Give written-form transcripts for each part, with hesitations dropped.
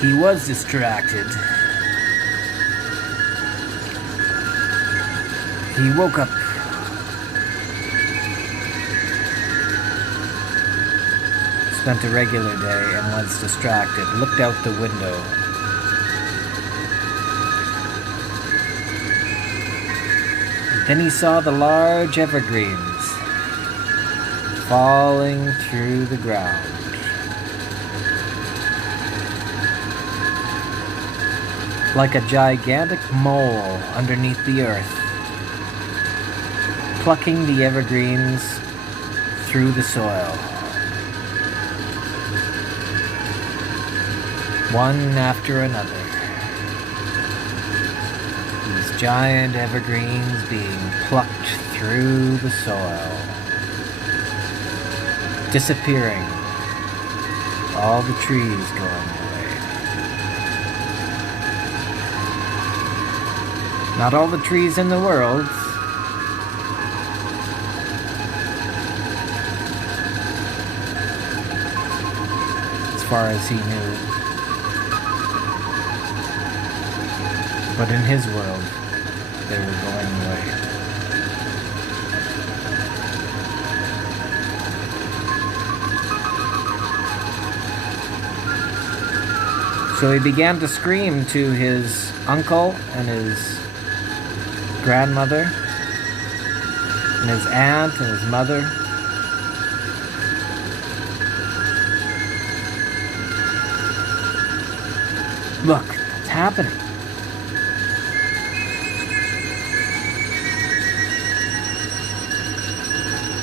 He was distracted. He woke up. Spent a regular day and was distracted. Looked out the window. Then he saw the large evergreens falling through the ground. Like a gigantic mole underneath the earth, plucking the evergreens through the soil. One after another. These giant evergreens being plucked through the soil. Disappearing. All the trees going away. Not all the trees in the world. As far as he knew. But in his world, they were going away. So he began to scream to his uncle and his grandmother and his aunt and his mother. Look, it's happening.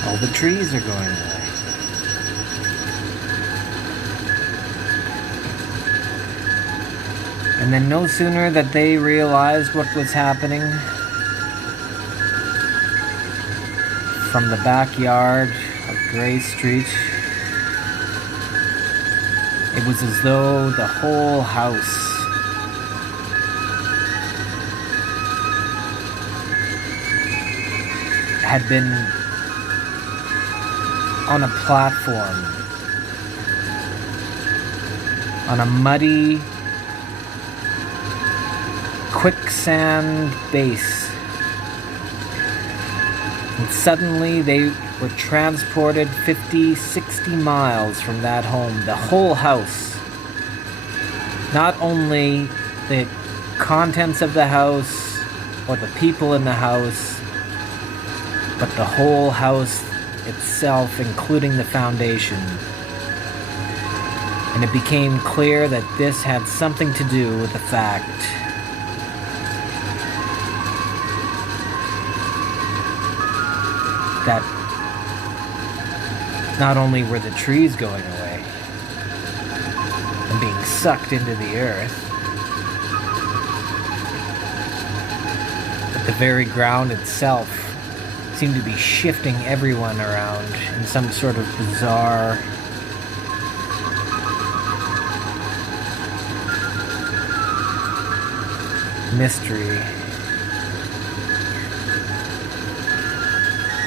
All the trees are going away. And then no sooner that they realized what was happening, from the backyard of Gray Street, it was as though the whole house had been on a platform, on a muddy, quicksand base. And suddenly they were transported 50, 60 miles from that home. The whole house. Not only the contents of the house or the people in the house, but the whole house itself, including the foundation. And it became clear that this had something to do with the fact that not only were the trees going away and being sucked into the earth, but the very ground itself seemed to be shifting everyone around in some sort of bizarre mystery.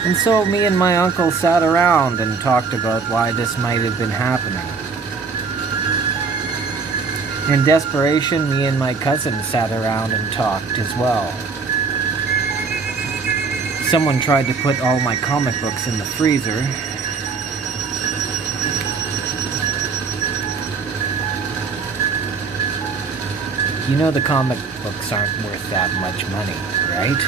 And so me and my uncle sat around and talked about why this might have been happening. In desperation, me and my cousin sat around and talked as well. Someone tried to put all my comic books in the freezer. You know the comic books aren't worth that much money, right?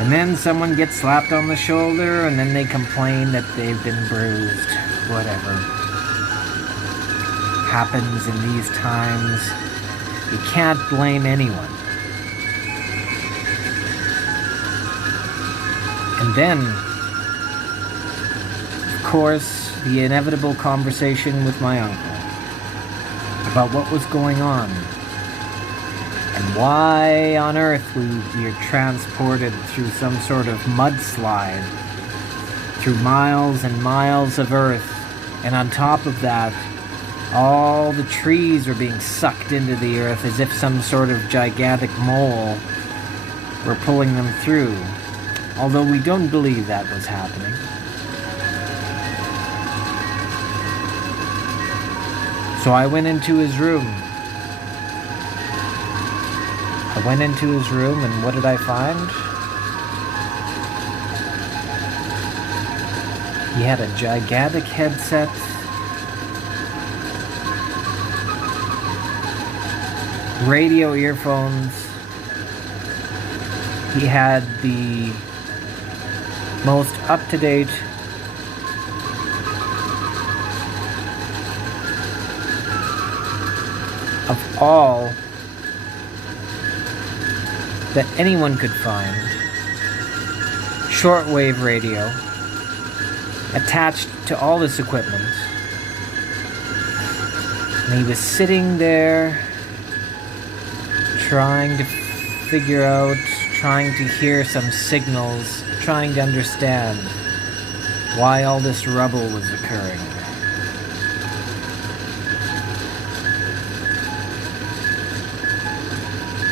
And then someone gets slapped on the shoulder, and then they complain that they've been bruised. Whatever. Happens in these times. You can't blame anyone. And then, of course, the inevitable conversation with my uncle about what was going on and why on earth we are transported through some sort of mudslide through miles and miles of earth, and on top of that, all the trees are being sucked into the earth as if some sort of gigantic mole were pulling them through, although we don't believe that was happening. So I went into his room. And what did I find? He had a gigantic headset. Radio earphones. He had the most up-to-date of all that anyone could find shortwave radio attached to all this equipment. And he was sitting there trying to figure out, trying to hear some signals, trying to understand why all this rubble was occurring.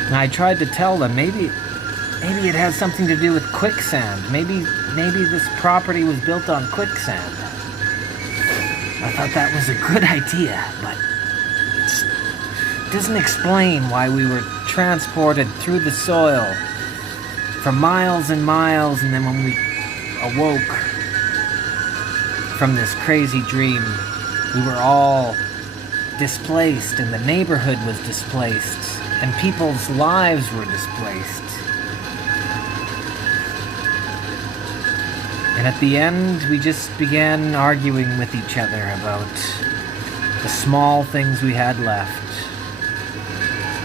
And I tried to tell them, maybe it has something to do with quicksand. Maybe this property was built on quicksand. I thought that was a good idea, but it doesn't explain why we were transported through the soil for miles and miles, and then when we awoke from this crazy dream, we were all displaced, and the neighborhood was displaced, and people's lives were displaced. And at the end, we just began arguing with each other about the small things we had left.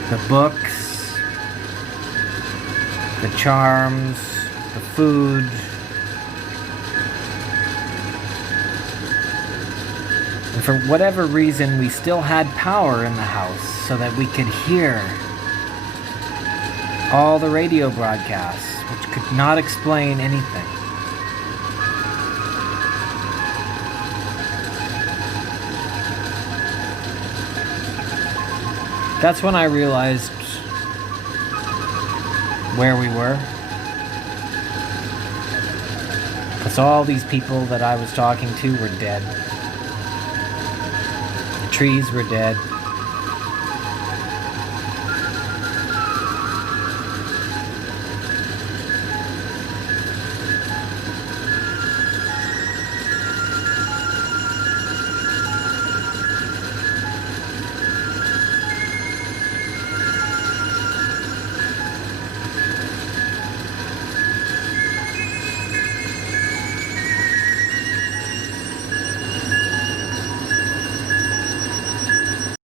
The books, the charms, the food. And for whatever reason, we still had power in the house so that we could hear all the radio broadcasts, which could not explain anything. That's when I realized where we were. Because all these people that I was talking to were dead. The trees were dead.